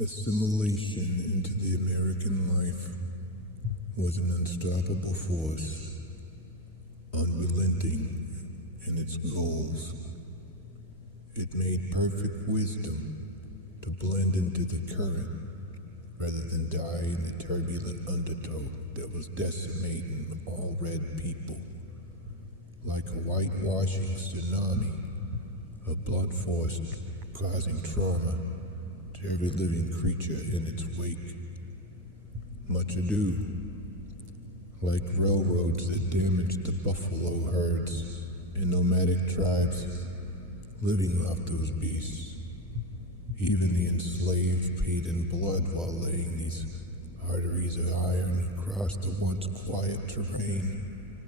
Assimilation into the American life was an unstoppable force, unrelenting in its goals. It made perfect wisdom to blend into the current rather than die in the turbulent undertow that was decimating all red people. Like a whitewashing tsunami, a blunt force causing trauma to every living creature in its wake. Much ado, like railroads that damaged the buffalo herds and nomadic tribes living off those beasts. Even the enslaved paid in blood while laying these arteries of iron across the once quiet terrain,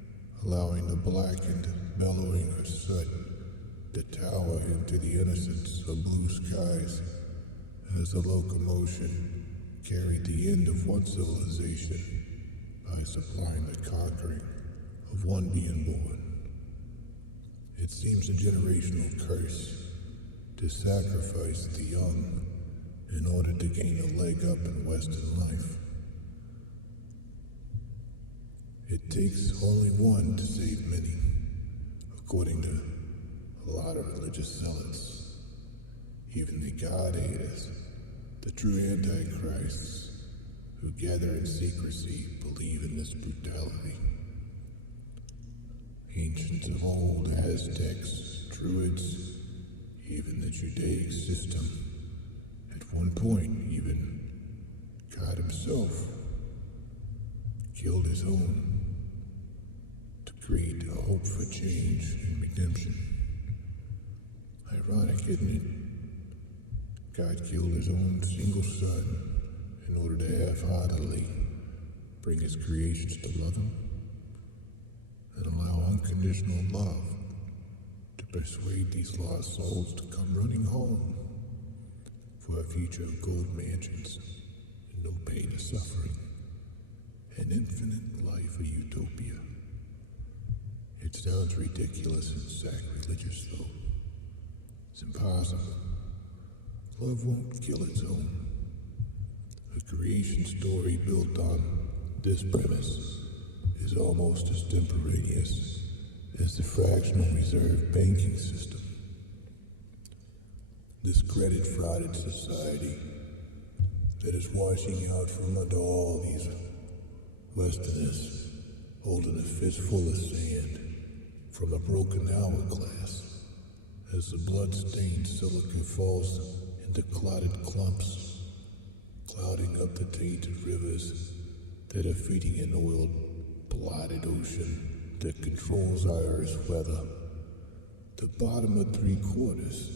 allowing the blackened, bellowing of soot to tower into the innocence of blue skies as the locomotion carried the end of one civilization by supplying the conquering of one being born. It seems a generational curse to sacrifice the young in order to gain a leg up in Western life. It takes only one to save many, according to a lot of religious zealots. Even the God-haters, the true antichrists, who gather in secrecy, believe in this brutality. Ancients of old, Aztecs, Druids, even the Judaic system, at one point even God himself killed his own to create a hope for change and redemption. Ironic, isn't it? God killed his own single son in order to half-heartedly bring his creations to love him and allow unconditional love to persuade these lost souls to come running home for a future of gold mansions and no pain or suffering, an infinite life of utopia. It sounds ridiculous and sacrilegious, though. It's impossible. Love won't kill its own. A creation story built on this premise is almost as temporaneous as the fractional reserve banking system. This credit-frauded society that is washing out from under all these Westerners holding a fistful of sand from a broken hourglass as the blood-stained silica falls into clotted clumps, clouding up the tainted rivers that are feeding an oiled, blotted ocean that controls our Earth's weather. The bottom of 3/4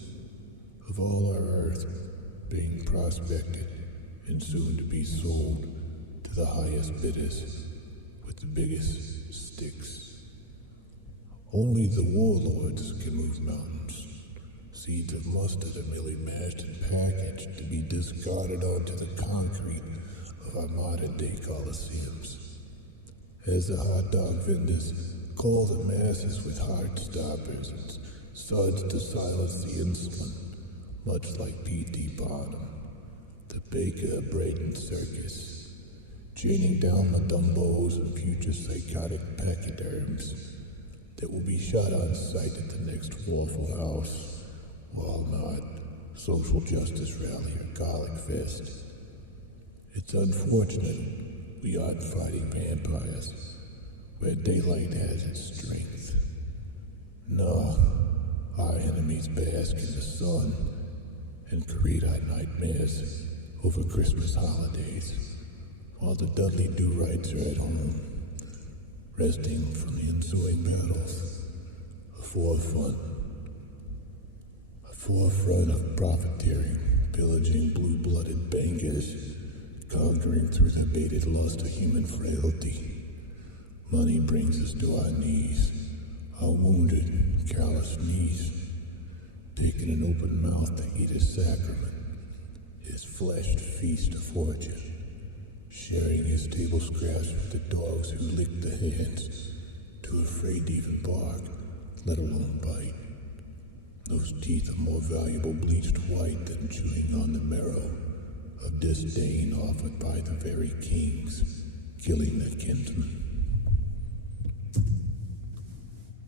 of all our Earth being prospected and soon to be sold to the highest bidders with the biggest sticks. Only the warlords can move mountains. Seeds of mustard are merely mashed and packaged to be discarded onto the concrete of our modern-day coliseums. As the hot dog vendors call the masses with heart stoppers and suds to silence the insulin, much like P.T. Barnum, the baker of Brayton Circus, chaining down the dumbos and future psychotic pachyderms that will be shot on sight at the next Waffle House, Walmart, social justice rally, or Garlic Fest. It's unfortunate we aren't fighting vampires where daylight has its strength. No, our enemies bask in the sun and create our nightmares over Christmas holidays, while the Dudley Do-Rights are at home, resting from the ensuing battles, a forefront of profiteering, pillaging blue-blooded bangers, conquering through the baited lust of human frailty. Money brings us to our knees, our wounded, calloused knees, picking an open mouth to eat a sacrament, his fleshed feast of fortune, sharing his table scraps with the dogs who lick the hands, too afraid to even bark, let alone bite. Those teeth are more valuable bleached white than chewing on the marrow of disdain offered by the very kings, killing their kinsmen.